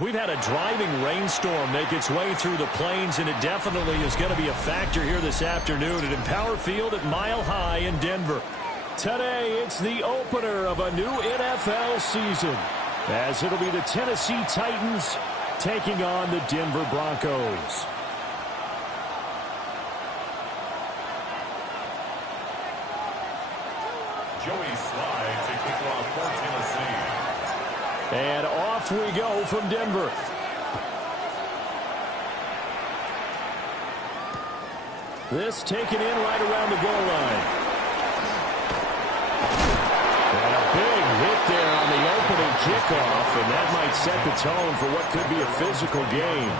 We've had a driving rainstorm make its way through the plains, and it definitely is going to be a factor here this afternoon at Empower Field at Mile High in Denver. Today, it's the opener of a new NFL season, as it'll be the Tennessee Titans taking on the Denver Broncos. Joey Slye to kick off for Tennessee. And off we go from Denver. This taken in right around the goal line. And a big hit there on the opening kickoff, and that might set the tone for what could be a physical game.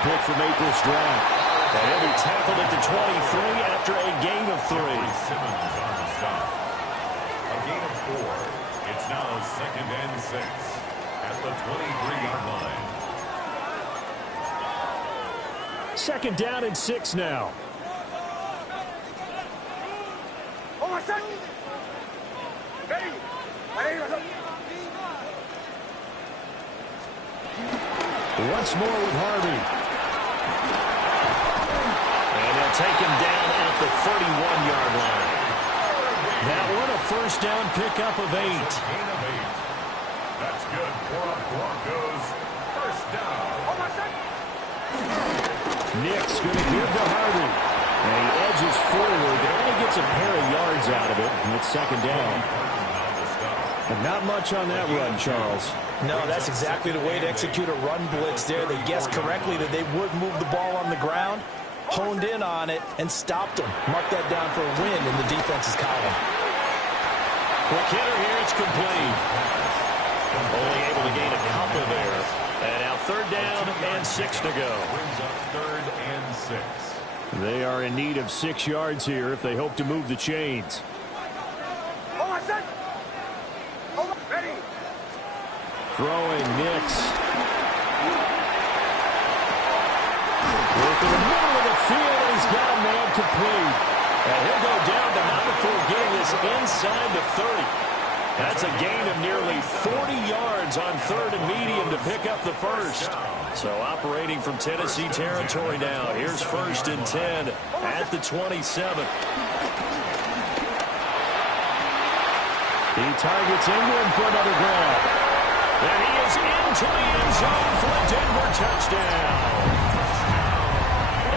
Pick from April's draft. And he'll be tackled at the 23 after a gain of 3. Simmons on the stop. A gain of 4. It's now 2nd and 6 at the 23-yard line. 2nd down and 6 now. Once more with Harvey. And they'll take him down at the 31-yard line. That one a first down pickup of 8. That's good for a Broncos first down. Nick's going to give to Harvey. And he edges forward. Only gets a pair of yards out of it. And it's 2nd down. And not much on that run, Charles. No, that's exactly the way to execute a run blitz there. They guessed correctly that they would move the ball on the ground, honed in on it, and stopped them. Mark that down for a win in the defense's column. Quick hitter here, it's complete. Only able to gain a couple there. And now 3rd down and 6 to go. Brings up 3rd and 6. They are in need of 6 yards here if they hope to move the chains. Throwing Nix. Working the middle of the field, he's got a man complete. And he'll go down to not before getting this inside the 30. That's a gain of nearly 40 yards on 3rd and medium to pick up the first. So operating from Tennessee territory now. Here's 1st and 10 at the 27. He targets Ingram for another grab. And he is into the end zone for a Denver touchdown.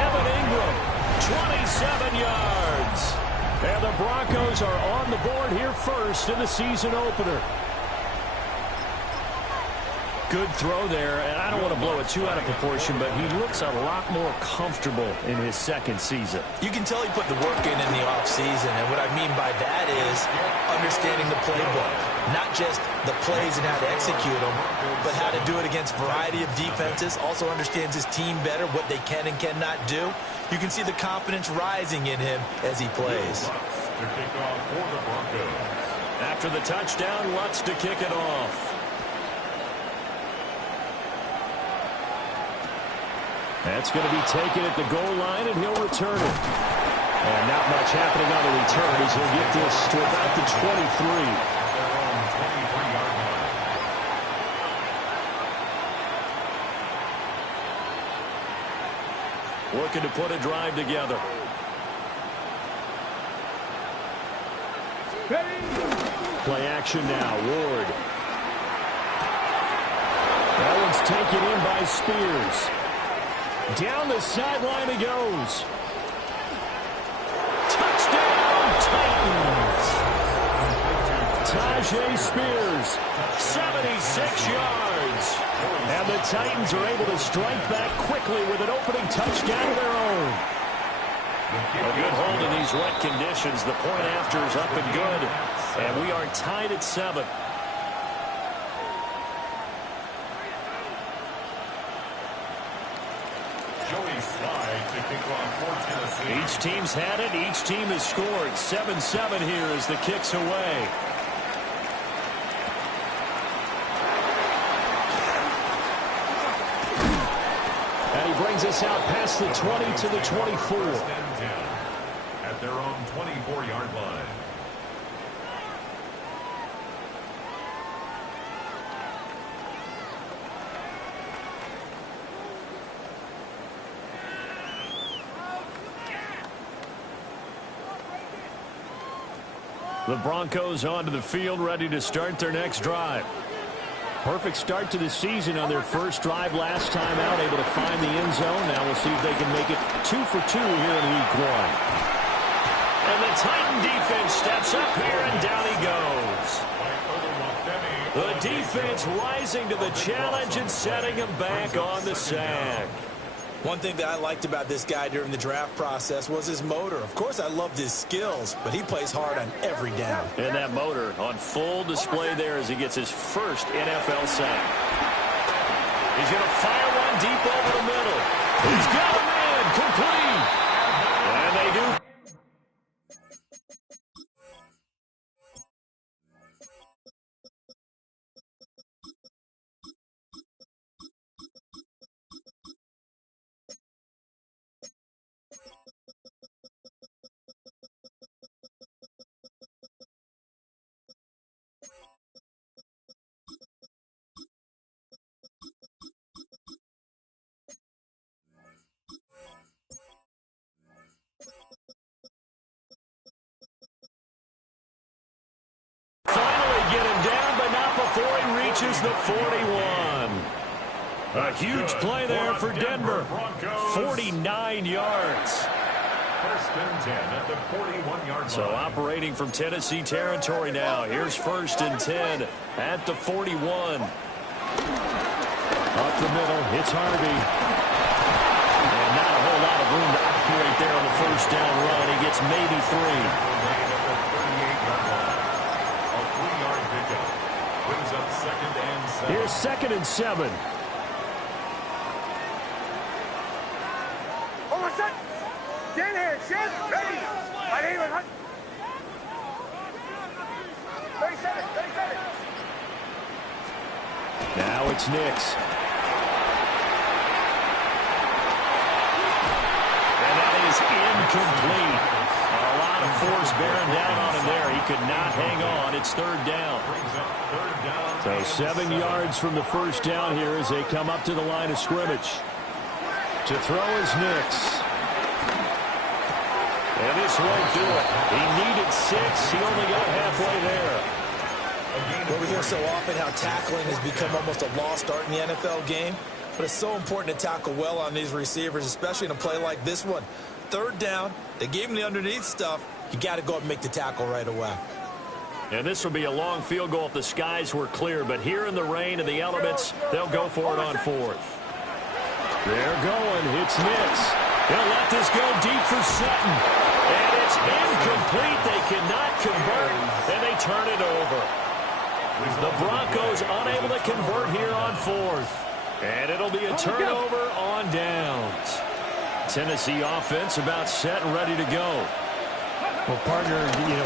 Evan Ingram, 27 yards. And the Broncos are on the board here first in the season opener. Good throw there, and I don't want to blow it too out of proportion, but he looks a lot more comfortable in his 2nd season. You can tell he put the work in the offseason, and what I mean by that is understanding the playbook. Not just the plays and how to execute them, but how to do it against a variety of defenses. Also understands his team better, what they can and cannot do. You can see the confidence rising in him as he plays. To kick off for the Broncos. After the touchdown, Lutz to kick it off. That's going to be taken at the goal line, and he'll return it. And not much happening on the return as he'll get this to about the 23. Looking to put a drive together. Play action now, Ward. That one's taken in by Spears. Down the sideline he goes. Touchdown, Titans. Tajay Spears, 76 yards. And the Titans are able to strike back quickly with an opening touchdown of their own. A good hold in these wet conditions. The point after is up and good. And we are tied at 7. Each team's had it. Each team has scored. 7-7 here as the kick's away. brings us out past the 20 to the 24. At their own 24-yard line. The Broncos onto the field, ready to start their next drive. Perfect start to the season on their first drive last time out, able to find the end zone. Now we'll see if they can make it 2 for 2 here in week 1. And the Titan defense steps up here, and down he goes. The defense rising to the challenge and setting him back on the sack. One thing that I liked about this guy during the draft process was his motor. Of course, I loved his skills, but he plays hard on every down. And that motor on full display there as he gets his first NFL sack. He's going to fire one deep over the middle. He's got a man complete. And they do. The 41. A huge play there for Denver. 49 yards. First and 10 at the 41-yard line. So operating from Tennessee territory now. Here's first and 10 at the 41. Up the middle, it's Harvey. And not a whole lot of room to operate there on the first down run. He gets maybe 3. Here's second and 7. Almost done. Stand here. Stand ready. Right here. 37. 37. Now it's Nix. And that is incomplete. A lot of force bearing down on him there. He could not hang on. It's third down. So 7 yards from the first down here as they come up to the line of scrimmage. To throw is Nix. And this won't do it. He needed 6. He only got halfway there. Well, we hear so often how tackling has become almost a lost art in the NFL game. But it's so important to tackle well on these receivers, especially in a play like this one. Third down, they gave him the underneath stuff. You got to go up and make the tackle right away. And this will be a long field goal if the skies were clear. But here in the rain and the elements, they'll go for it on 4th. They're going. It's Nix. They'll let this go deep for Sutton. And it's incomplete. They cannot convert, and they turn it over. The Broncos unable to convert here on 4th. And it'll be a turnover on downs. Tennessee offense about set and ready to go. Well, partner,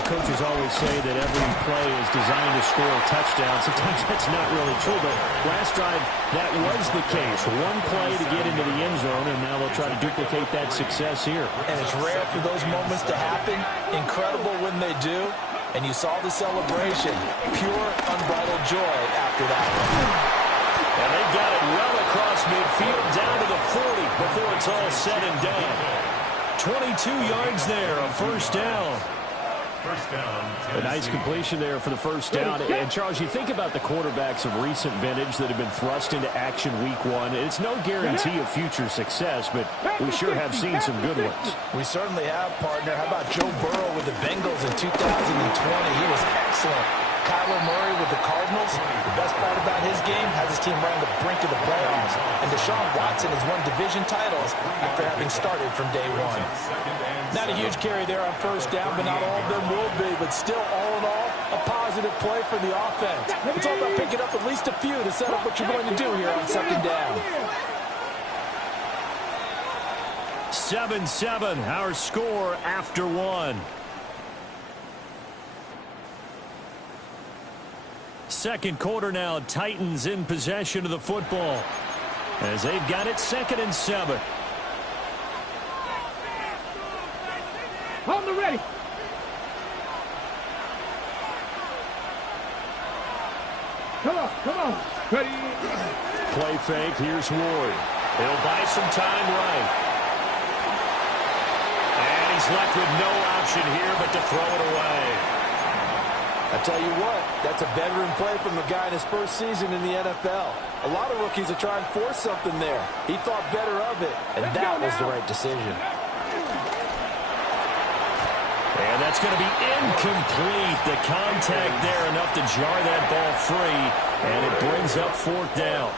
coaches always say that every play is designed to score a touchdown. Sometimes that's not really true, but last drive, that was the case. One play to get into the end zone, and now they'll try to duplicate that success here. And it's rare for those moments to happen. Incredible when they do. And you saw the celebration. Pure, unbridled joy after that one. And they got it well across midfield down to the 40 before it's all said and done. 22 yards there, a first down. A nice completion there for the first down. And, Charles, you think about the quarterbacks of recent vintage that have been thrust into action week 1. It's no guarantee of future success, but we sure have seen some good ones. We certainly have, partner. How about Joe Burrow with the Bengals in 2020? He was excellent. Kyler Murray with the Cardinals. The best part about his game has his team right on the brink of the playoffs. And Deshaun Watson has won division titles after having started from day 1. Not a huge carry there on first down, but not all of them will be. But still, all in all, a positive play for the offense. It's all about picking up at least a few to set up what you're going to do here on second down. 7-7, our score after 1. Second quarter now, Titans in possession of the football as they've got it 2nd and 7. the ready. Come on. Ready. Play fake. Here's Ward. He'll buy some time right. And he's left with no option here but to throw it away. I tell you what, that's a veteran play from a guy in his first season in the NFL. A lot of rookies are trying to force something there. He thought better of it, and that was the right decision. And that's going to be incomplete. The contact there enough to jar that ball free, and it brings up fourth down.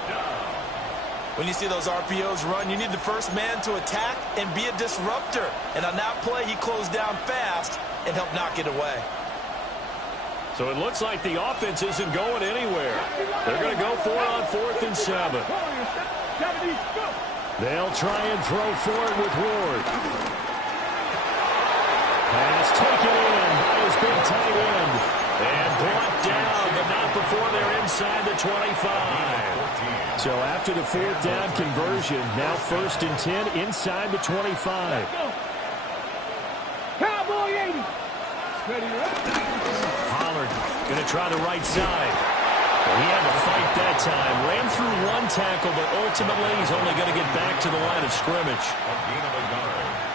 When you see those RPOs run, you need the first man to attack and be a disruptor. And on that play, he closed down fast and helped knock it away. So it looks like the offense isn't going anywhere. They're going to go for it on 4th and 7. They'll try and throw for it with Ward. Pass taken in by his big tight end. And brought down, but not before they're inside the 25. So after the 4th down conversion, now 1st and 10 inside the 25. Cowboy 80. Pollard going to try the right side. He had to fight that time. Ran through one tackle, but ultimately he's only going to get back to the line of scrimmage.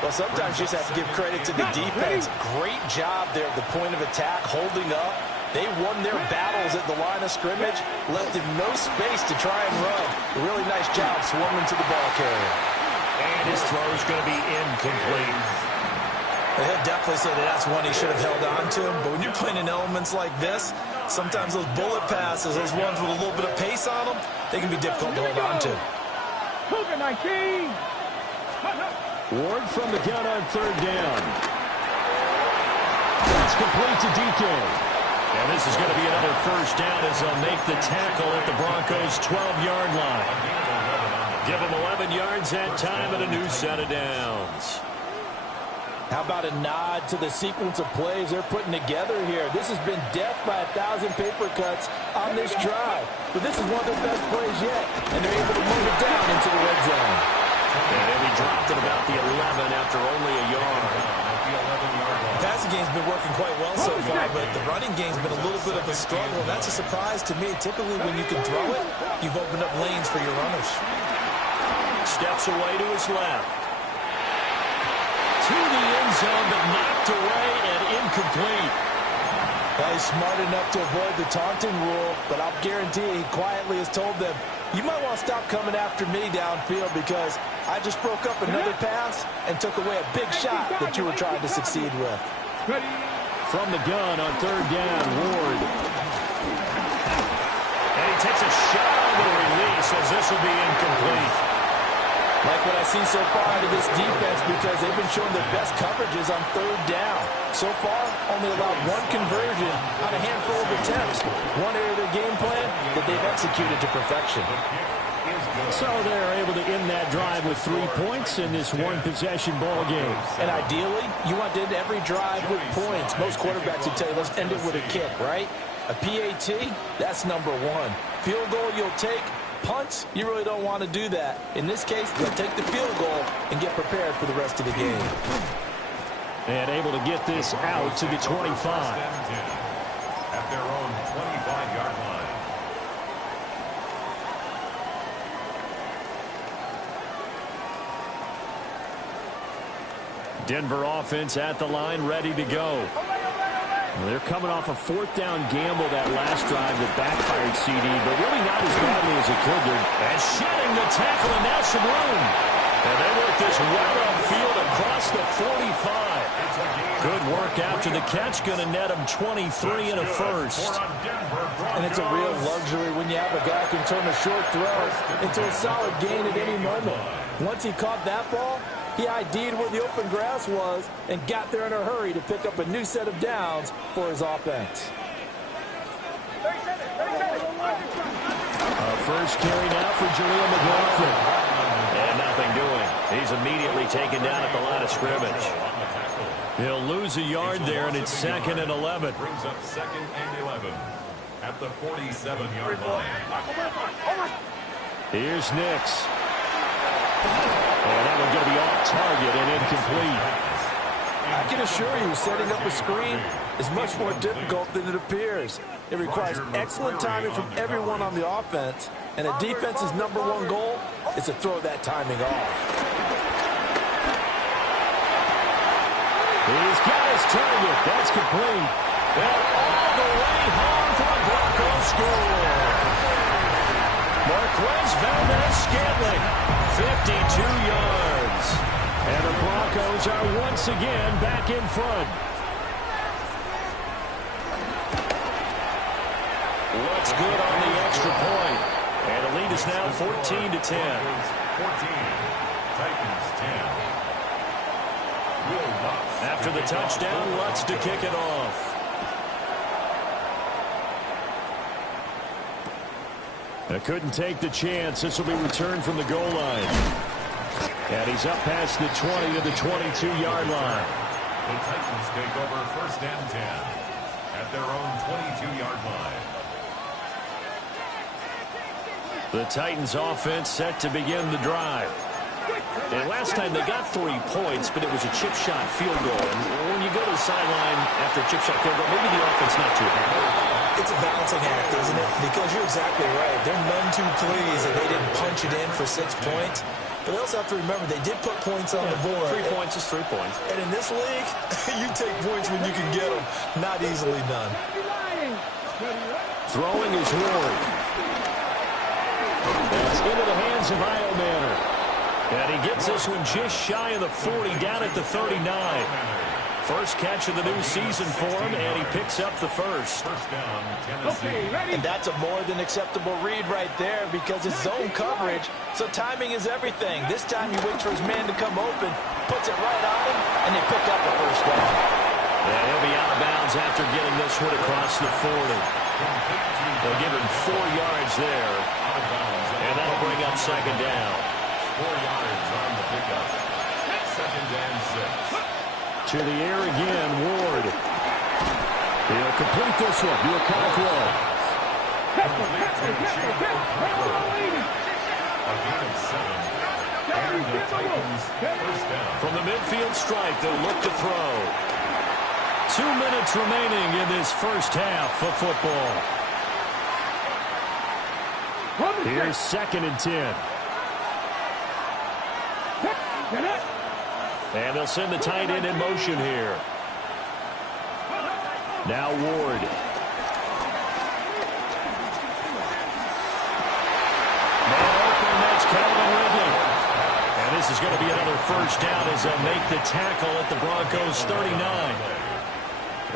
Well, sometimes you just have to give credit to the defense. Great job there at the point of attack, holding up. They won their battles at the line of scrimmage, left him no space to try and run. A really nice job swarming to the ball carrier. And his throw is going to be incomplete. He'll definitely say that that's one he should have held on to. But when you're playing in elements like this, sometimes those bullet passes, those ones with a little bit of pace on them, they can be difficult to hold on to. Cougar 19. Ward from the gun on 3rd down. That's complete to DK. And this is going to be another first down as they'll make the tackle at the Broncos' 12-yard line. Give them 11 yards that time and a new set of downs. How about a nod to the sequence of plays they're putting together here? This has been death by 1,000 paper cuts on this drive. But this is one of their best plays yet, and they're able to move it down into the red zone. And he dropped at about the 11 after only a yard. The passing game's been working quite well so far, but the running game's been a little bit of a struggle, and that's a surprise to me. Typically, when you can throw it, you've opened up lanes for your runners. Steps away to his left. To the end zone, but knocked away and incomplete. Well, he's smart enough to avoid the taunting rule, but I'll guarantee he quietly has told them, you might want to stop coming after me downfield because I just broke up another pass and took away a big shot that you were trying to succeed with. From the gun on 3rd down, Ward. And he takes a shot on the release as this will be incomplete. Like what I've seen so far out of this defense because they've been showing their best coverages on 3rd down. So far, only allowed one conversion on a handful of attempts. One area of their game plan that they've executed to perfection. So they're able to end that drive with 3 points in this one-possession ball game. And ideally, you want to end every drive with points. Most quarterbacks would tell you, let's end it with a kick, right? A PAT, that's number 1. Field goal you'll take. Punts, you really don't want to do that. In this case, they'll take the field goal and get prepared for the rest of the game. And able to get this out to the 25. At their own 25-yard line. Denver offense at the line, ready to go. They're coming off a 4th down gamble that last drive that backfired CD, but really not as badly as it could. And shedding the tackle, and now some room. And they work this well upfield across the 45. Good work after the catch, going to net them 23 and a first. And it's a real luxury when you have a guy who can turn a short throw into a solid gain at any moment. Once he caught that ball, he ID'd where the open grass was and got there in a hurry to pick up a new set of downs for his offense. First carry now for DillyMe Wk1. And nothing doing. He's immediately taken down at the line of scrimmage. He'll lose a yard there, and it's 2nd and 11. Brings up 2nd and 11 at the 47-yard line. Here's Nix. And that one's going to be off target and incomplete. I can assure you, setting up a screen is much more difficult than it appears. It requires excellent timing from everyone on the offense, and a defense's #1 goal is to throw that timing off. He's got his target. That's complete. And all the way home for a Broncos score. Marquez Valdez-Scantling, 52 yards. And the Broncos are once again back in front. What's good on the extra point? And the lead is now 14-10. 14. Titans 10. After the touchdown, Lutz to kick it off. I couldn't take the chance. This will be returned from the goal line. And he's up past the 20 to the 22-yard line. The Titans take over 1st and 10 at their own 22-yard line. The Titans offense set to begin the drive. And last time they got 3 points, but it was a chip shot field goal. And when you go to the sideline after a chip shot field goal, maybe the offense not too happy. It's a balancing act, isn't it? Because you're exactly right. They're none too pleased that they didn't punch it in for 6 points. But they also have to remember they did put points on the board. 3 points is 3 points. And in this league, you take points when you can get them. Not easily done. Throwing is Ward. That's into the hands of Iomanner. And he gets this one just shy of the 40, down at the 39. First catch of the new season for him, and he picks up the first. First down, Tennessee. And that's a more than acceptable read right there because it's zone coverage, so timing is everything. This time he waits for his man to come open, puts it right on him, and they pick up the first down. Yeah, he'll be out of bounds after getting this one across the 40. They'll give him 4 yards there, and that'll bring up second down. 4 yards on the pickup. 2nd and 6. To the air again, Ward. He'll complete this one. Wk1. A gain of 7. And the Titans first down. From the midfield stripe, they'll look to throw. 2 minutes remaining in this first half of football. Here's 2nd and 10. And they'll send the tight end in motion here. Now Ward. Man open, that's Calvin Ridley. And this is going to be another first down as they'll make the tackle at the Broncos' 39.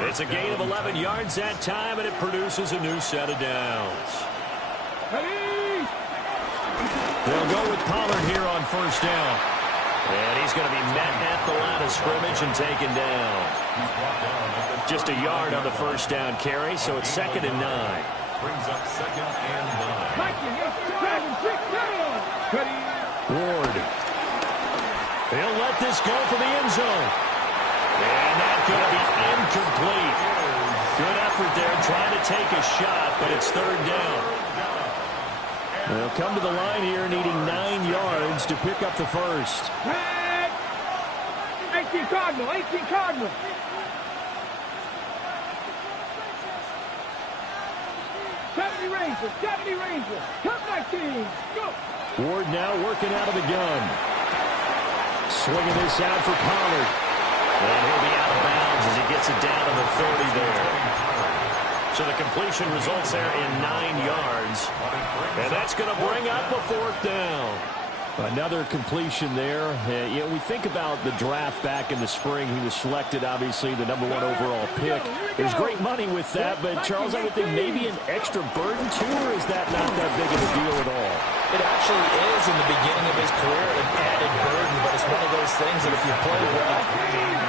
It's a gain of 11 yards that time, and it produces a new set of downs. They'll go with Pollard here on first down. And he's going to be met at the line of scrimmage and taken down. Just a yard on the first down carry, so it's 2nd and 9. Brings up 2nd and 9. Ward. He'll let this go for the end zone. And that's going to be incomplete. Good effort there, trying to take a shot, but it's 3rd down. They'll come to the line here needing 9 yards to pick up the first. 18 Cardinal, 18 Cardinal. Rangers, 70 Rangers. Come back, team. Go. Ward now working out of the gun. Swinging this out for Pollard. And he'll be out of bounds as he gets it down to the 30 there. So the completion results there in 9 yards. And that's going to bring up a 4th down. Another completion there. You know, we think about the draft back in the spring. He was selected, obviously, the #1 overall pick. There's great money with that, but, Charles, I would think maybe an extra burden, too, or is that not that big of a deal at all? It actually is in the beginning of his career an added burden, but it's one of those things that if you play well,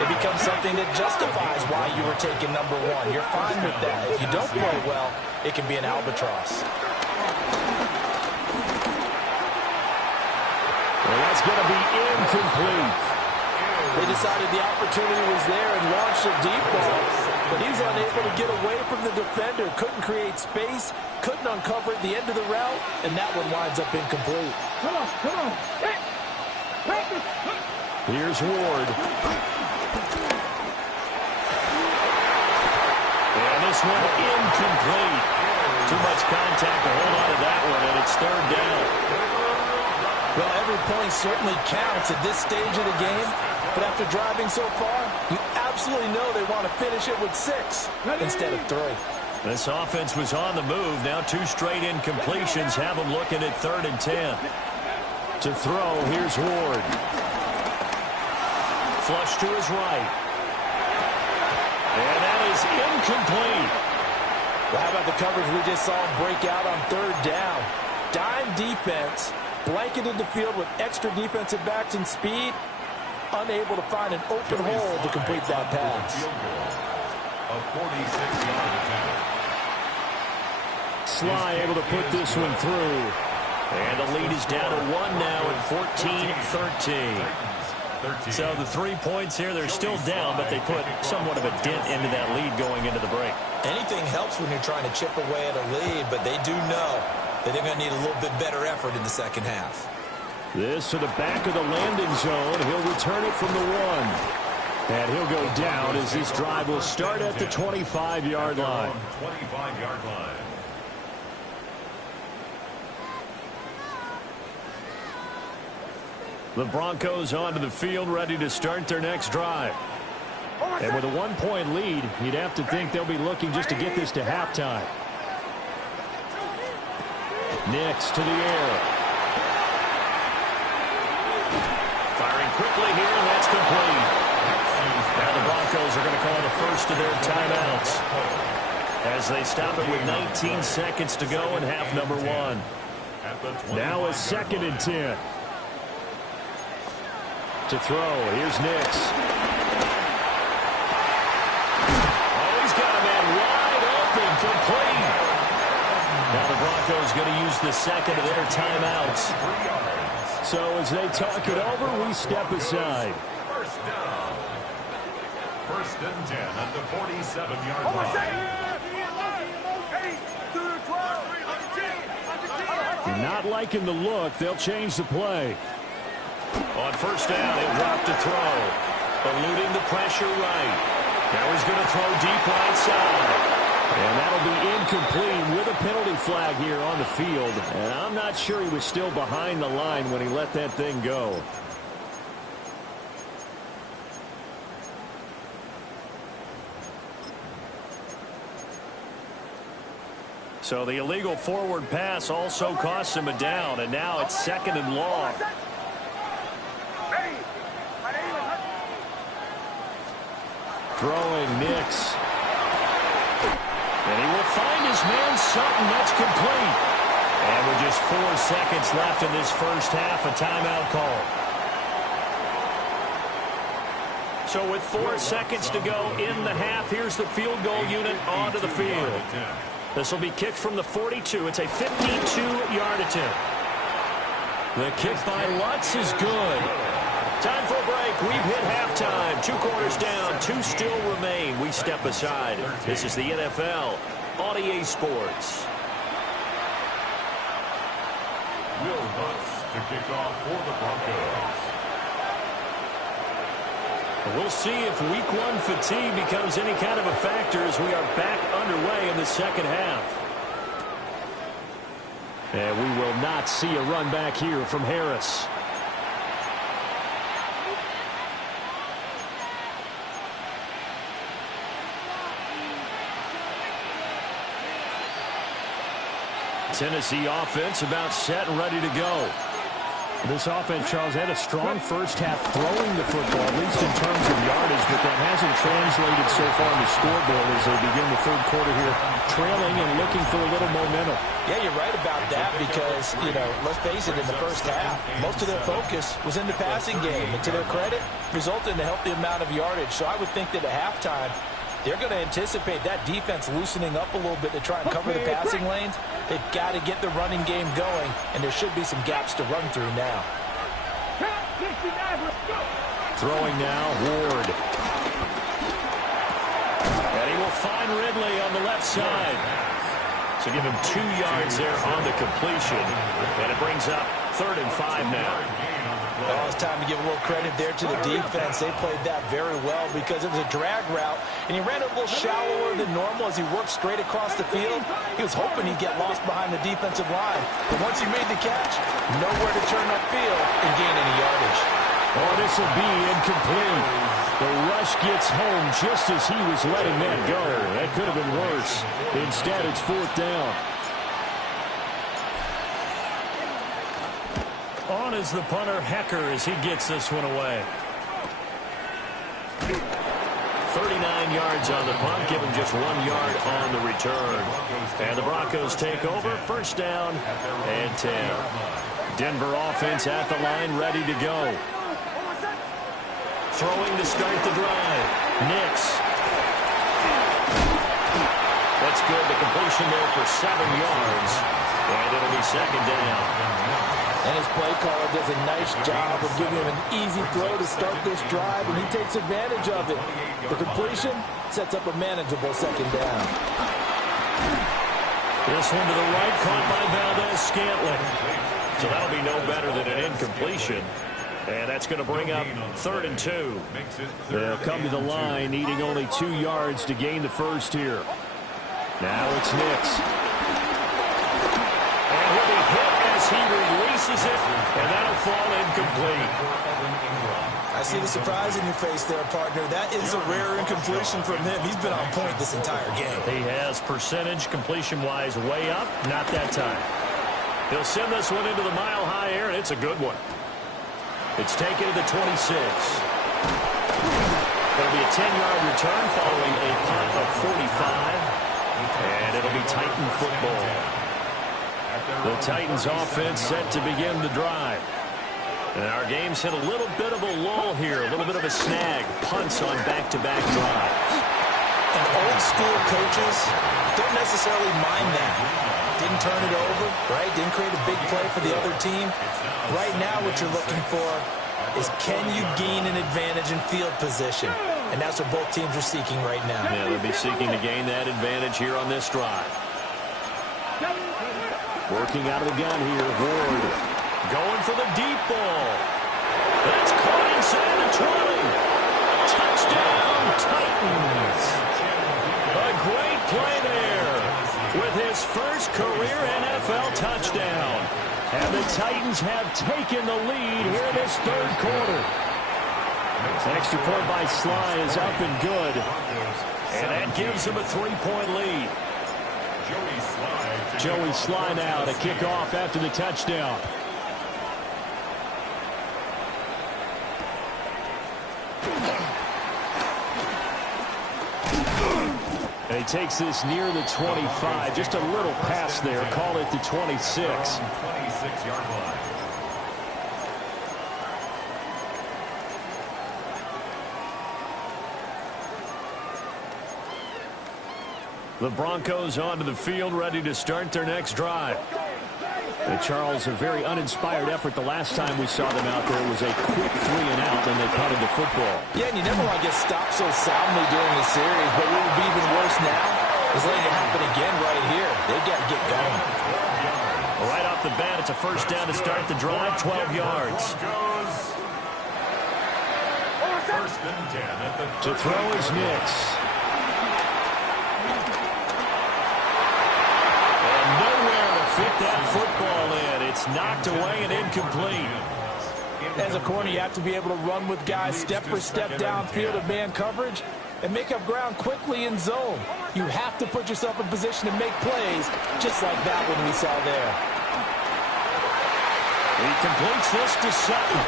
it becomes something that justifies why you were taken #1. You're fine with that. If you don't play well, it can be an albatross. Well, that's going to be incomplete. They decided the opportunity was there and launched a deep ball, but he's unable to get away from the defender. Couldn't create space, couldn't uncover at the end of the route, and that one winds up incomplete. Come on, come on. Here's Ward. And this one incomplete. Too much contact to hold on to that one, and it's third down. Well, every point certainly counts at this stage of the game. But after driving so far, you absolutely know they want to finish it with 6 instead of 3. This offense was on the move. Now 2 straight incompletions have them looking at 3rd and 10. To throw, here's Ward. Flush to his right. And that is incomplete. Well, how about the coverage we just saw him break out on 3rd down? Dime defense, blanketed the field with extra defensive backs and speed, unable to find an open hole to complete that pass. A 46-yard attempt. Sly able to put this one through. And the lead is down to 1 now at 14-13. So the 3 points here, they're still down, but they put somewhat of a dent into that lead going into the break. Anything helps when you're trying to chip away at a lead, but they do know that they're going to need a little bit better effort in the second half. This to the back of the landing zone. He'll return it from the 1. And he'll go down as this drive will start at the 25-yard line. 25-yard line. The Broncos onto the field, ready to start their next drive. And with a 1-point lead, you'd have to think they'll be looking just to get this to halftime. Nix to the air. Firing quickly here, and that's complete. Now the Broncos are going to call the first of their timeouts as they stop it with 19 seconds to go in half number 1. Now a 2nd and 10. To throw, here's Nix. Oh, he's got a man wide open, complete. Now the Broncos going to use the second of their timeouts. So as they talk it over, we step aside. First down. 1st and 10 at the 47-yard line. Not liking the look. They'll change the play. On 1st down, he'll drop to throw. Eluding the pressure right. Now he's going to throw deep right side. And that'll be incomplete with a penalty flag here on the field. And I'm not sure he was still behind the line when he let that thing go. So the illegal forward pass also costs him a down, and now it's 2nd and long. Throwing Nix. And he will find his man Sutton. That's complete. And with just 4 seconds left in this first half, a timeout call. So with 4 seconds to go in the half, here's the field goal unit onto the field. This will be kicked from the 42. It's a 52-yard attempt. The kick by Lutz is good. Time for a break. We've hit halftime. 2 quarters down. 2 still remain. We step aside. This is the NFL on EA Sports. Will Lutz to kick off for the Broncos. We'll see if Week 1 fatigue becomes any kind of a factor as we are back underway in the second half. And we will not see a run back here from Harris. Tennessee offense about set and ready to go. This offense, Charles, had a strong first half throwing the football, at least in terms of yardage, but that hasn't translated so far on the scoreboard as they begin the third quarter here, trailing and looking for a little momentum. Yeah, you're right about that because, you know, let's face it, in the first half, most of their focus was in the passing game. And to their credit, resulted in a healthy amount of yardage. So I would think that at halftime, they're going to anticipate that defense loosening up a little bit to try and cover the passing lanes. They've got to get the running game going, and there should be some gaps to run through now. Throwing now, Ward. And he will find Ridley on the left side. So give him 2 yards there on the completion. And it brings up 3rd and 5 now. Oh, it's time to give a little credit there to the defense. They played that very well because it was a drag route, and he ran it a little shallower than normal as he worked straight across the field. He was hoping he'd get lost behind the defensive line. But once he made the catch, nowhere to turn upfield and gain any yardage. Oh, this will be incomplete. The rush gets home just as he was letting that go. That could have been worse. Instead, it's 4th down. On is the punter, Hecker, as he gets this one away. 39 yards on the punt, give him just 1 yard on the return. And the Broncos take over, 1st down and 10. Denver offense at the line, ready to go. Throwing to start the drive. Nix. That's good. The completion there for 7 yards. And it'll be 2nd down. And his play caller does a nice job of giving him an easy throw to start this drive, and he takes advantage of it. The completion sets up a manageable 2nd down. This one to the right, caught by Valdez-Scantling. So that'll be no better than an incompletion. And that's going to bring up 3rd and 2. They'll come to the line, needing only 2 yards to gain the first here. Now it's Nix. And he'll be hit as he releases it, and that'll fall incomplete. I see the surprise in your face there, partner. That is a rare incompletion from him. He's been on point this entire game. He has percentage completion-wise way up, not that time. He'll send this one into the mile-high air, and it's a good one. It's taken to the 26. It'll be a 10-yard return following a punt of 45. And it'll be Titan football. The Titans offense set to begin the drive. And our game's hit a little bit of a lull here, a little bit of a snag. Punts on back-to-back drives. And old school coaches don't necessarily mind that. Didn't turn it over, right? Didn't create a big play for the other team. Right now what you're looking for is can you gain an advantage in field position? And that's what both teams are seeking right now. Yeah, they'll be seeking to gain that advantage here on this drive. Working out of the gun here, Ward. Going for the deep ball. That's caught inside the 20. Touchdown, Titans. A great play there with his first career NFL touchdown. And the Titans have taken the lead here in this 3rd quarter. Extra point by Sly is up and good. And that gives him a 3-point lead. Joey Sly now to kick off after the touchdown. And he takes this near the 25. Just a little pass there. Call it the 26. 26-yard line. The Broncos onto the field, ready to start their next drive. And Charles, a very uninspired effort the last time we saw them out there was a quick 3-and-out, then they punted the football. Yeah, and you never want to get stopped so soundly during the series, but what would be even worse now is letting it happen again right here. They've got to get going. Right off the bat, it's a 1st down to start the drive, 12 yards. To throw is Nix. Fit that football in. It's knocked away and incomplete. As a corner, you have to be able to run with guys step for step downfield of man coverage and make up ground quickly in zone. You have to put yourself in position to make plays, just like that one we saw there. He completes this to Sutton.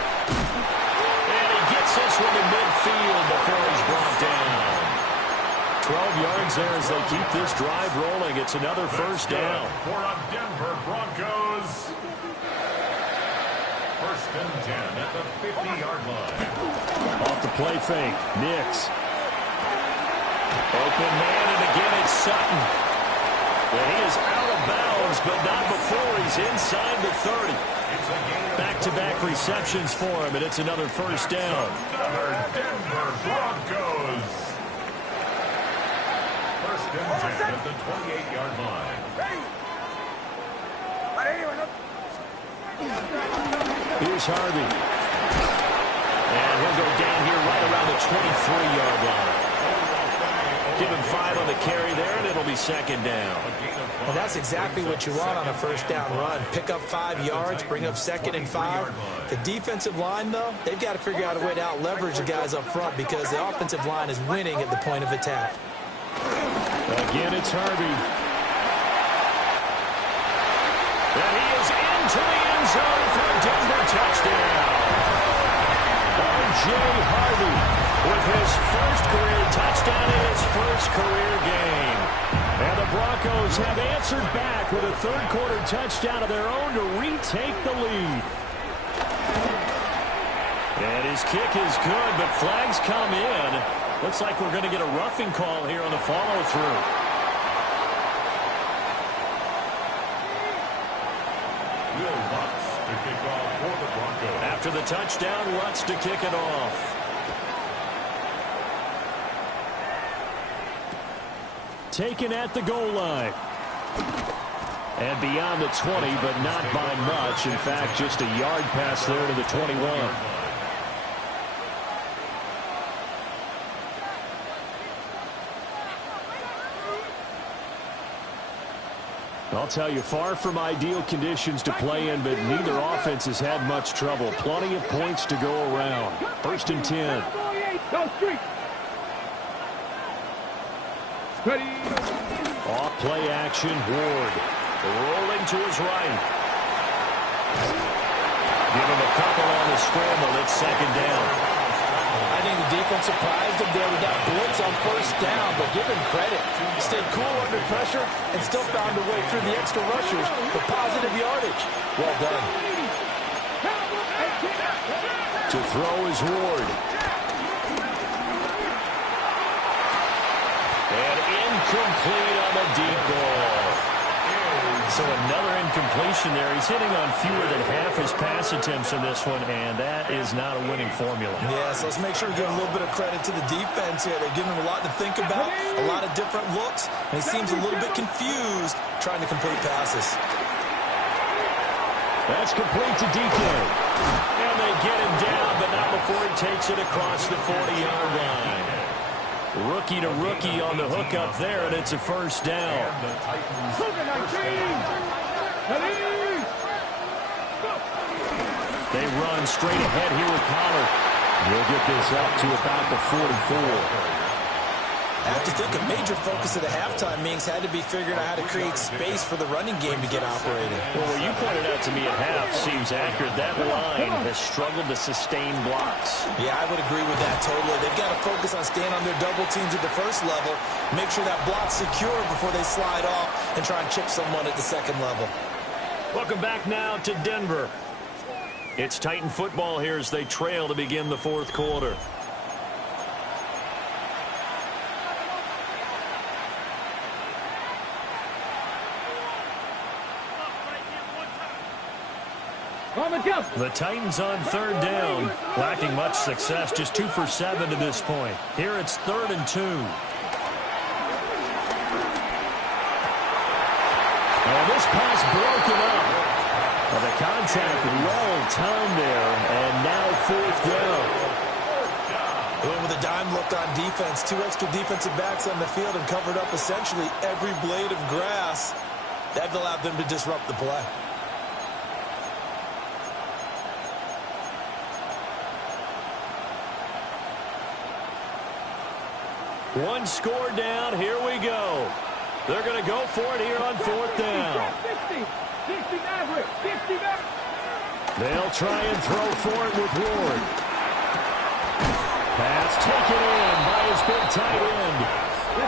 And he gets this one in midfield before he's brought down. 12 yards there as they keep this drive rolling. It's another 1st down. For a Denver Broncos. 1st and 10 at the 50-yard line. Off the play fake. Nix. Open man, and again it's Sutton. And he is out of bounds, but not before he's inside the 30. Back-to-back receptions for him, and it's another 1st down. Another Denver Broncos. 1st and 10 at the 28-yard line. Here's Harvey. And he'll go down here right around the 23-yard line. Give him 5 on the carry there, and it'll be second down. And that's exactly what you want on a first down run. Pick up 5 yards, bring up 2nd and 5. The defensive line, though, they've got to figure out a way to out-leverage the guys up front because the offensive line is winning at the point of attack. Again, it's Harvey. And he is into the end zone for a Denver touchdown. O.J. Harvey with his first career touchdown in his first career game. And the Broncos have answered back with a third-quarter touchdown of their own to retake the lead. And his kick is good, but flags come in. Looks like we're going to get a roughing call here on the follow-through. After the touchdown, Lutz to kick it off. Taken at the goal line. And beyond the 20, but not by much. In fact, just a yard pass there to the 21. I'll tell you, far from ideal conditions to play in, but neither offense has had much trouble. Plenty of points to go around. 1st and 10. Off play action, Ward. Rolling to his right. Give him a couple on the scramble. It's second down. I think the defense surprised him there with that blitz on first down, but give him credit. Stayed cool under pressure and still found a way through the extra rushers for positive yardage. Well done. To throw is Ward. And incomplete on the deep ball. So another incompletion there. He's hitting on fewer than half his pass attempts in this one, and that is not a winning formula. Yeah, so let's make sure we give a little bit of credit to the defense here. They're giving him a lot to think about, a lot of different looks, and he seems a little bit confused trying to complete passes. That's complete to DK. And they get him down, but not before he takes it across the 40-yard line. Rookie to rookie on the hook up there, and it's a first down. They run straight ahead here with Pollard. We'll get this up to about the 44. I have to think a major focus of the halftime meetings had to be figuring out how to create space for the running game to get operating. Well, what you pointed out to me at half seems accurate. That line has struggled to sustain blocks. Yeah, I would agree with that totally. They've got to focus on staying on their double teams at the first level, make sure that block's secure before they slide off and try and chip someone at the second level. Welcome back now to Denver. It's Titan football here as they trail to begin the fourth quarter. The Titans on third down, lacking much success, just 2 for 7 to this point. Here it's 3rd and 2. And this pass broken up. Well, the contact well timed there, and now 4th down. With a dime look on defense, 2 extra defensive backs on the field and covered up essentially every blade of grass. That allowed them to disrupt the play. One score down. Here we go. They're going to go for it here on 4th down. They'll try and throw for it with Ward. Pass taken in by his big tight end.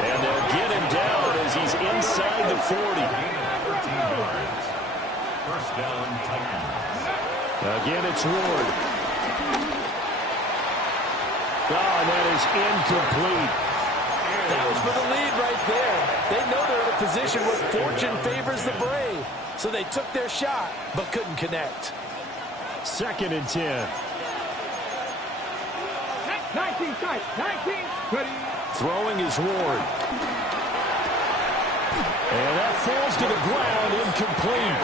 And they'll get him down as he's inside the 40. 13 yards. First down, Titans. Again, it's Ward. Oh, and that is incomplete. That was for the lead right there. They know they're in a position where fortune favors the brave. So they took their shot, but couldn't connect. 2nd and 10. 19 tight. 19. Ready. Throwing is Ward. And that falls to the ground, incomplete.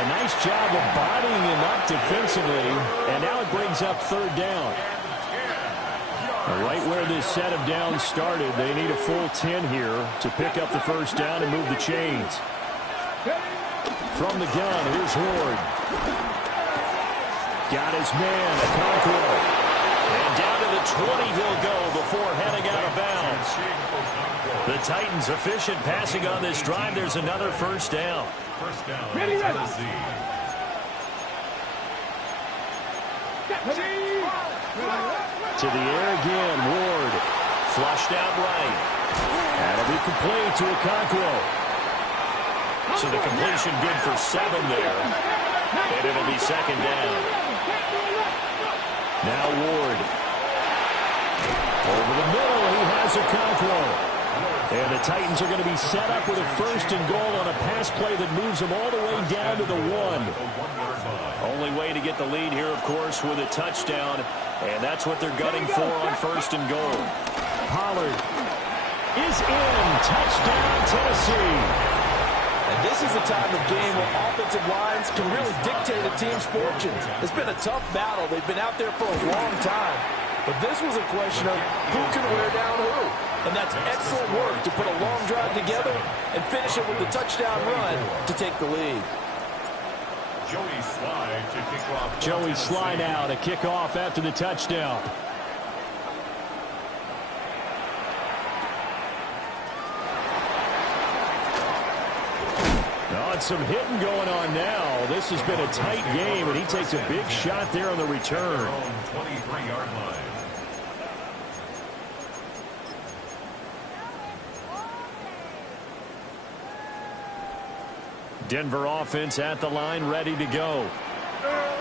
And Nice job of bodying him up defensively, and now it brings up third down. Right where this set of downs started, they need a full 10 here to pick up the first down and move the chains. From the gun, here's Ward. Got his man, Okonkwo. And down to the 20 he'll go before heading out of bounds. The Titans efficient passing on this drive. There's another first down. First down, Ready. Tennessee. To the air again, Ward. Flushed out right. That'll be complete to Okonkwo. So the completion good for 7 there. And it'll be second down. Now Ward. Over the middle, he has Okonkwo. And the Titans are going to be set up with a first and goal on a pass play that moves them all the way down to the 1. Only way to get the lead here, of course, with a touchdown. And that's what they're gunning for on first and goal. Pollard is in. Touchdown, Tennessee. And this is a time of game where offensive lines can really dictate a team's fortunes. It's been a tough battle. They've been out there for a long time. But this was a question of who can wear down who. And that's excellent work to put a long drive together and finish it with a touchdown run to take the lead. Joey Sly now to kick off after the touchdown. Some hitting going on now. This has been a tight game, and he takes a big shot there on the return. 23-yard line. Denver offense at the line, ready to go.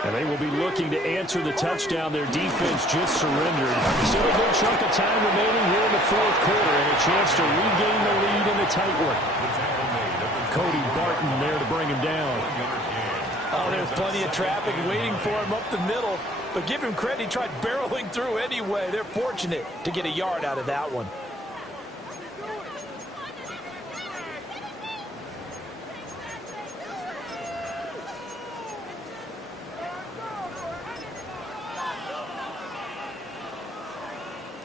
And they will be looking to answer the touchdown. Their defense just surrendered. Still a good chunk of time remaining here in the fourth quarter, and a chance to regain the lead in the tight one. Cody Barton there to bring him down. Oh, there's plenty of traffic waiting for him up the middle. But give him credit, he tried barreling through anyway. They're fortunate to get a yard out of that one.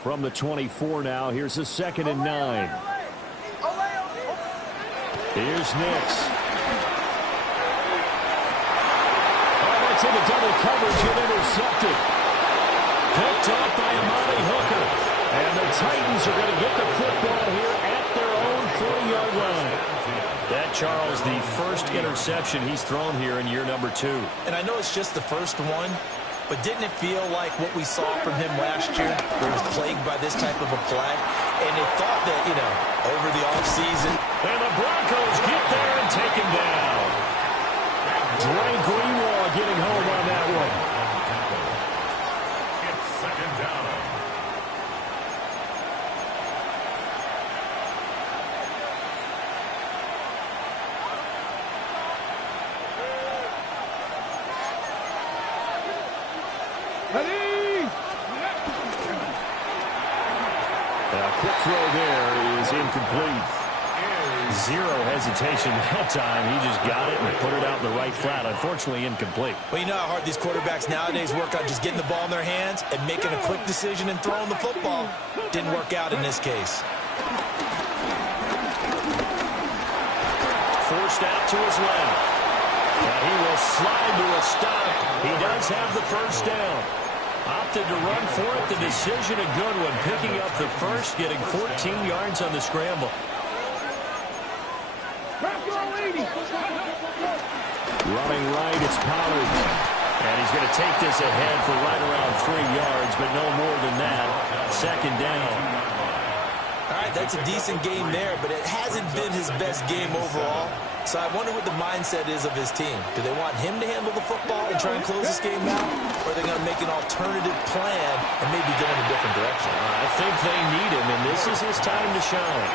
From the 24 now, here's a 2nd and 9. Here's Nix. Oh, that's into double coverage and intercepted. Picked up by Amani Hooker. And the Titans are going to get the football here at their own 40-yard line. That, Charles, the first interception he's thrown here in year number 2. And I know it's just the first one, but didn't it feel like what we saw from him last year, where he was plagued by this type of a play? And they thought that, you know, over the offseason. And the Broncos get there and take him down. Dre Greenlaw getting home on that one. It's second down. Quick throw there is incomplete. Zero hesitation that time. He just got it and put it out in the right flat. Unfortunately, incomplete. Well, you know how hard these quarterbacks nowadays work on just getting the ball in their hands and making a quick decision and throwing the football. Didn't work out in this case. Forced out to his left. And he will slide to a stop. He does have the first down. Opted to run for it. The decision a good one. Picking up the first, getting 14 yards on the scramble. Running right, it's Pollard. And he's going to take this ahead for right around 3 yards, but no more than that. Second down. All right, that's a decent game there, but it hasn't been his best game overall. So I wonder what the mindset is of his team. Do they want him to handle the football and try and close this game out? Or are they going to make an alternative plan and maybe go in a different direction? I think they need him, and this is his time to shine.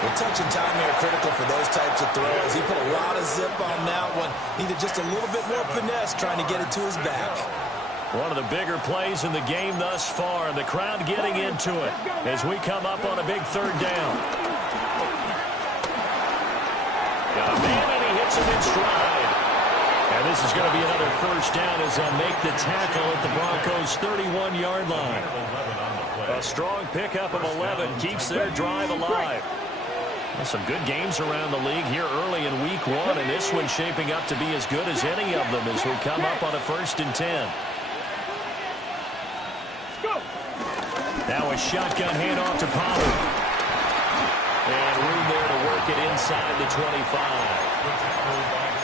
Well, touch and time here are critical for those types of throws. He put a lot of zip on that one. Needed just a little bit more finesse trying to get it to his back. One of the bigger plays in the game thus far, and the crowd getting into it as we come up on a big third down. Got a man, and he hits him in stride. And This is going to be another first down as they'll make the tackle at the Broncos' 31-yard line. A strong pickup of 11 keeps their drive alive. Well, some good games around the league here early in week 1, and this one's shaping up to be as good as any of them as we come up on a 1st and 10. Now a shotgun handoff to Pollard. And room there to work it inside the 25.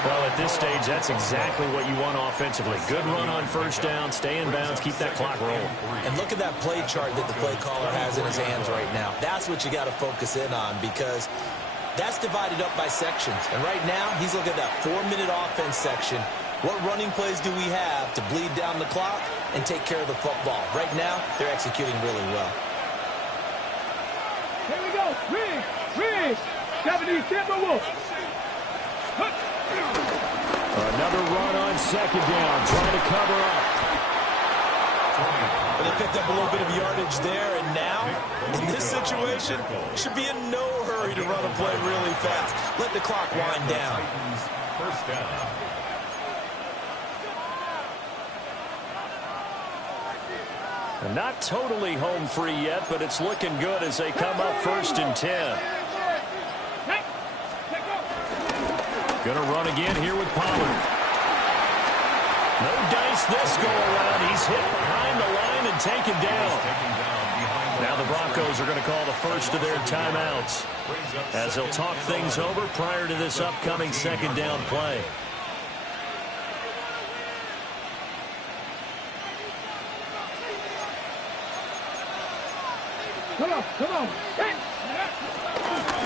Well, at this stage, that's exactly what you want offensively. Good run on first down, stay in bounds, keep that clock rolling. And look at that play chart that the play caller has in his hands right now. That's what you got to focus in on, because that's divided up by sections. And right now, he's looking at that 4-minute offense section. What running plays do we have to bleed down the clock and take care of the football? Right now, they're executing really well. Here we go. Rig. 70 Timberwolves. Another run on 2nd down, trying to cover up. But they picked up a little bit of yardage there, and now, in this situation, should be in no hurry to run a play really fast. Let the clock wind down. First down. And not totally home free yet, but it's looking good as they come up 1st and 10. Going to run again here with Pollard. No dice this go around. He's hit behind the line and taken down. Now the Broncos are going to call the first of their timeouts as they'll talk things over prior to this upcoming 2nd down play. Come on.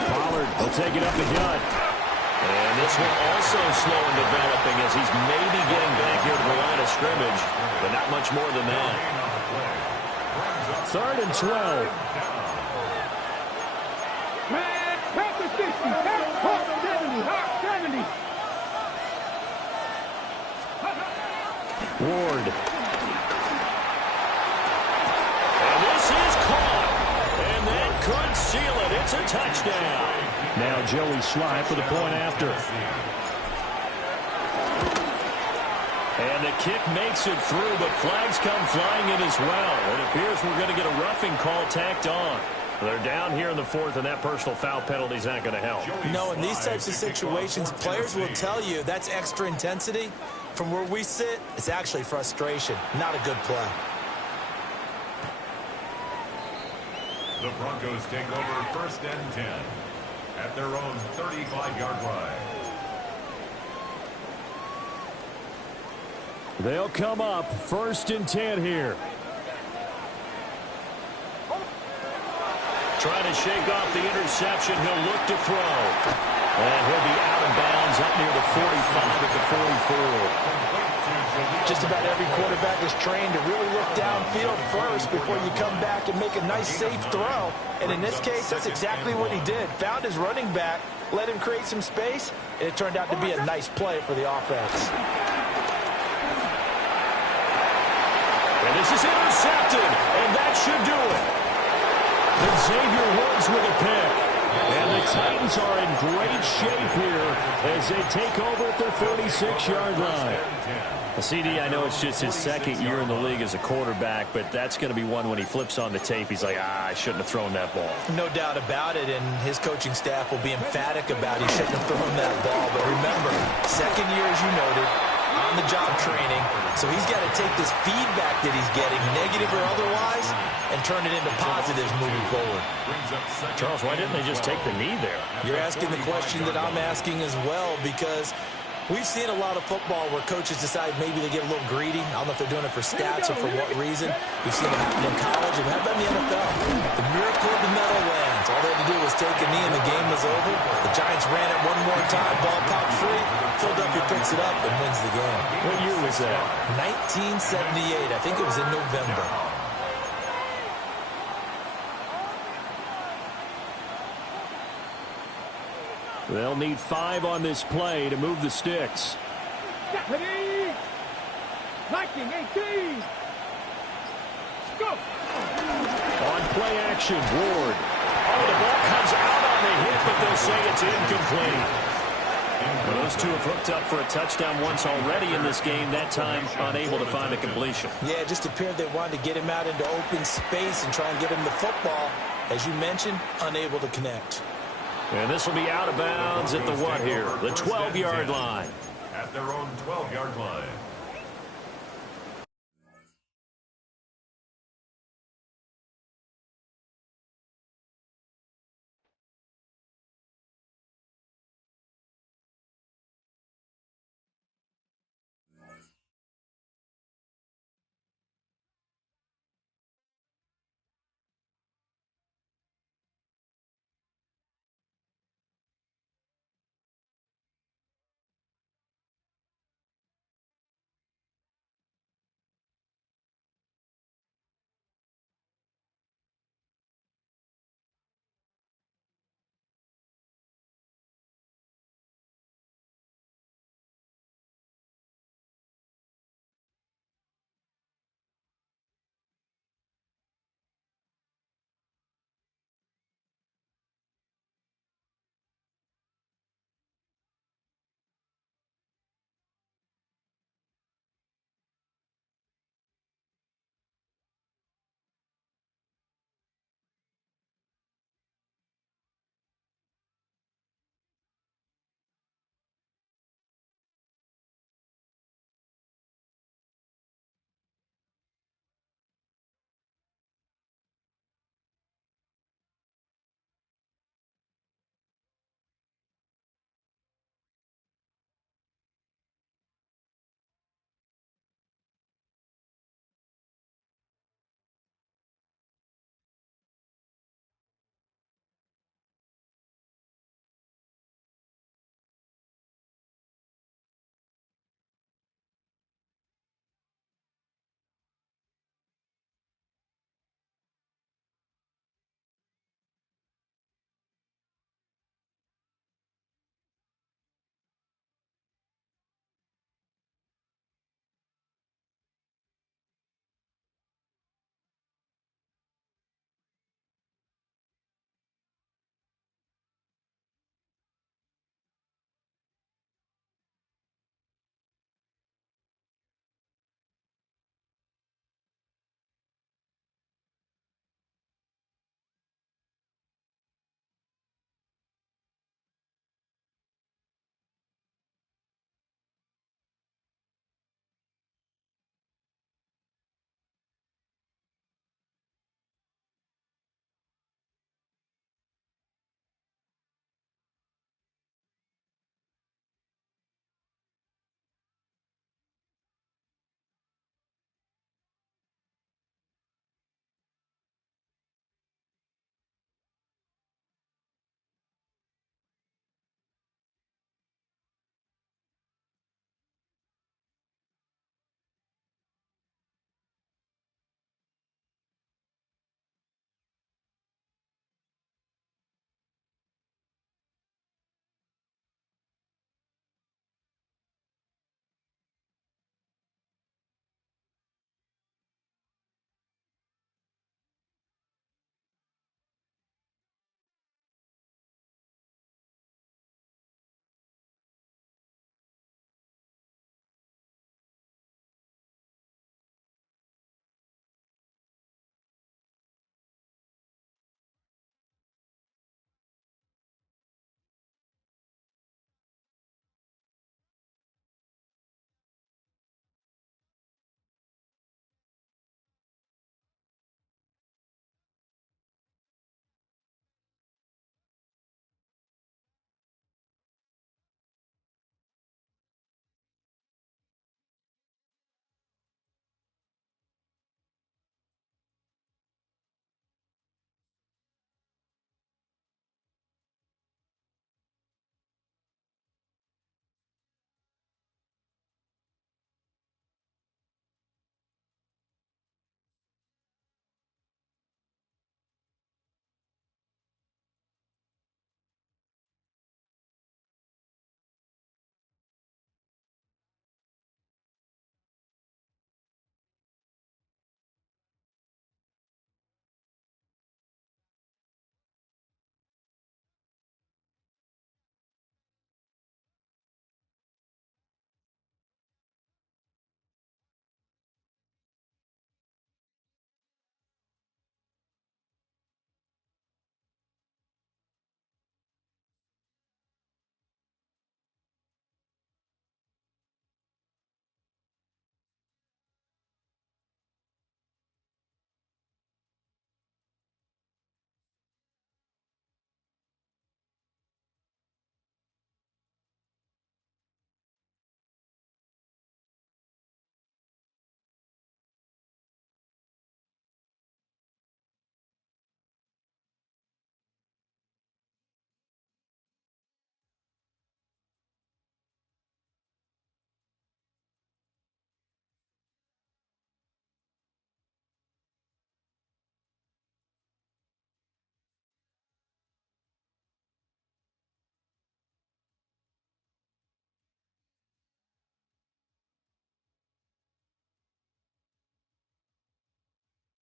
Pollard will take it up the gut. And this one also slow in developing as he's maybe getting back here to the line of scrimmage, but not much more than that. 3rd and 12. Man, pass the 60. Pass 70. Ward. And this is caught. And that could seal it. It's a touchdown. Now Joey Sly for the point after. And the kick makes it through, but flags come flying in as well. It appears we're going to get a roughing call tacked on. They're down here in the 4th, and that personal foul penalty is not going to help. No, in these types of situations, players will tell you that's extra intensity. From where we sit, it's actually frustration, not a good play. The Broncos take over 1st and 10 at their own 35-yard line. They'll come up 1st and 10 here. Trying to shake off the interception. He'll look to throw. And he'll be out of bounds up near the 45 at the 44. Just about every quarterback is trained to really look downfield first before you come back and make a nice, safe throw. And in this case, that's exactly what he did. Found his running back, let him create some space, and it turned out to be a nice play for the offense. And this is intercepted, and that should do it. And Xavier Woods with a pick. And the Titans are in great shape here as they take over at their 46-yard line. CD, I know it's just his 2nd year in the league as a quarterback, but that's going to be one when he flips on the tape. He's like, I shouldn't have thrown that ball. No doubt about it, and his coaching staff will be emphatic about he shouldn't have thrown that ball. But remember, 2nd year, as you noted, on-the-job training, so he's got to take this feedback that he's getting, negative or otherwise, and turn it into positives moving forward. Charles, why didn't they just take the knee there? You're asking the question that I'm asking as well, because we've seen a lot of football where coaches decide maybe they get a little greedy. I don't know if they're doing it for stats or for what reason. We've seen it happen in college, and how about in the NFL? The miracle of the Meadowlands. All they had to do was take a knee, and the game was over. The Giants ran it one more time. Ball popped free. Philadelphia picks it up and wins the game. What year was that? 1978. I think it was in November. They'll need 5 on this play to move the sticks. 19, 18. Go. On play action, Ward. Oh, the ball comes out on the hit, but they'll say it's incomplete. Well, those two have hooked up for a touchdown once already in this game, that time unable to find a completion. Yeah, it just appeared they wanted to get him out into open space and try and get him the football. As you mentioned, unable to connect. And this will be out of bounds at the what here? The 12-yard line. At their own 12-yard line.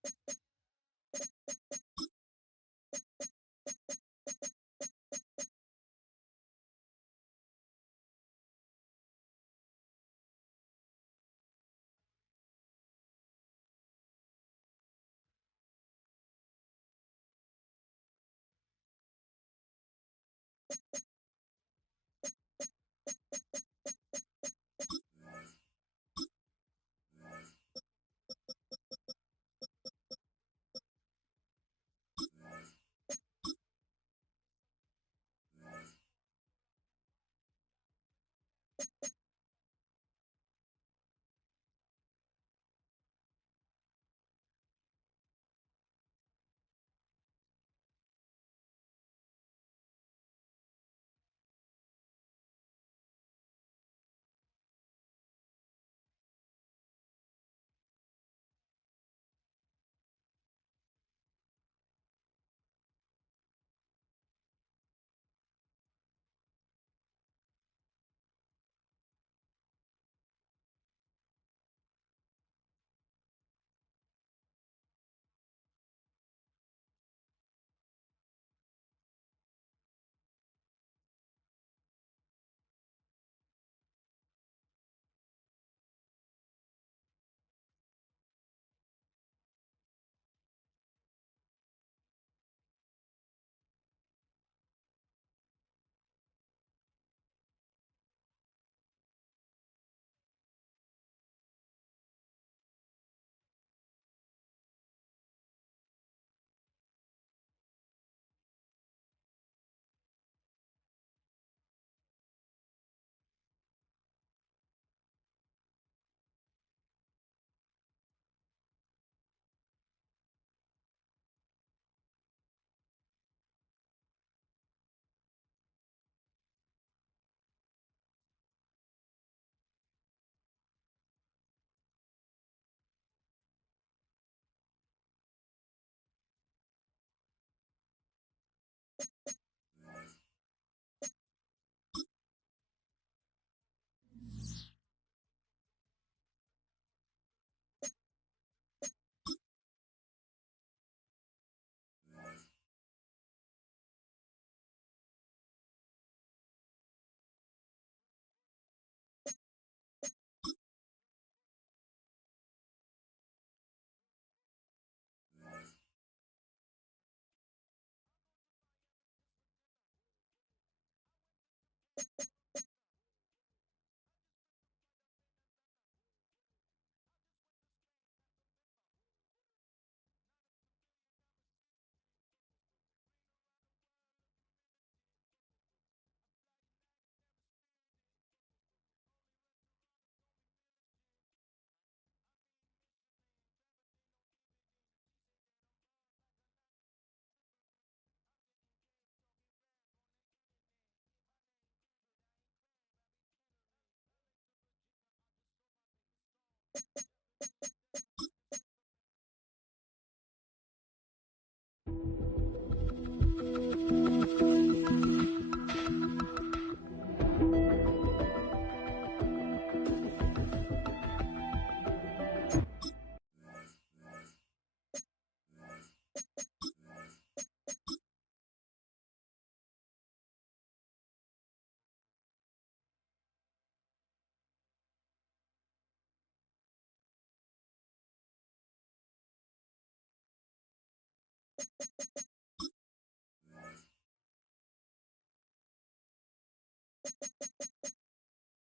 You